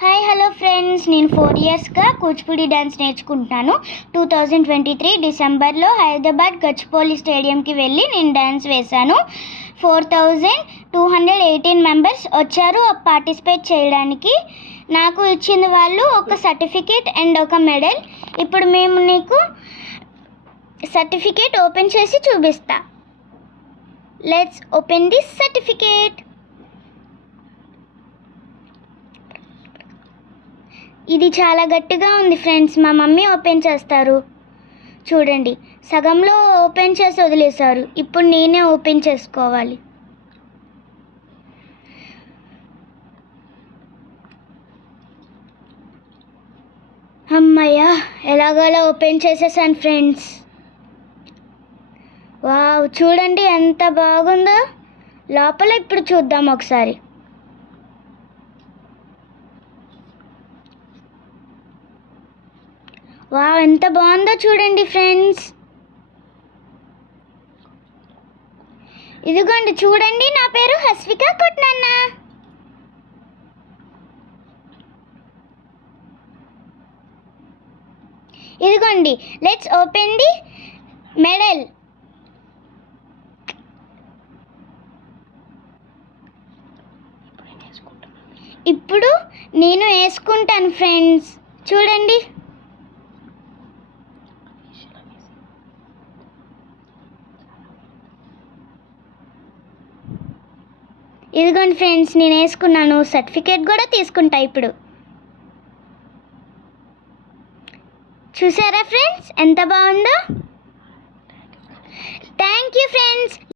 Hi hello friends, నేను 4 ఇయర్స్గా Kuchipudi dance నేర్చుకుంటున్నాను. 2023 డిసెంబర్లో హైదరాబాద్ గచ్చిబౌలి స్టేడియంకి వెళ్ళి నేను డ్యాన్స్ వేశాను. 4218 మెంబర్స్ వచ్చారు పార్టిసిపేట్ చేయడానికి. నాకు ఇచ్చిన వాళ్ళు ఒక సర్టిఫికేట్ అండ్ ఒక మెడల్. ఇప్పుడు మేము నీకు సర్టిఫికేట్ ఓపెన్ చేసి చూపిస్తా. Let's open this certificate. ఇది చాలా గట్టిగా ఉంది ఫ్రెండ్స్. మా మమ్మీ ఓపెన్ చేస్తారు. చూడండి, సగంలో ఓపెన్ చేసి వదిలేశారు. ఇప్పుడు నేనే ఓపెన్ చేసుకోవాలి. అమ్మయ్యా, ఎలాగోలా ఓపెన్ చేసేసాను ఫ్రెండ్స్. వావ్, చూడండి ఎంత బాగుందో. లోపల ఇప్పుడు చూద్దాం ఒకసారి. వావ్, ఎంత బాగుందో చూడండి ఫ్రెండ్స్. ఇదిగోండి చూడండి, నా పేరు హస్విక కొట్నన్న. ఇదిగోండి, లెట్స్ ఓపెన్ ది మెడల్. ఇప్పుడు నేను వేసుకుంటాను ఫ్రెండ్స్. చూడండి, ఇదిగోండి ఫ్రెండ్స్, నేను వేసుకున్నాను. సర్టిఫికేట్ కూడా తీసుకుంటా ఇప్పుడు. చూసారా ఫ్రెండ్స్ ఎంత బాగుందో? Thank you friends.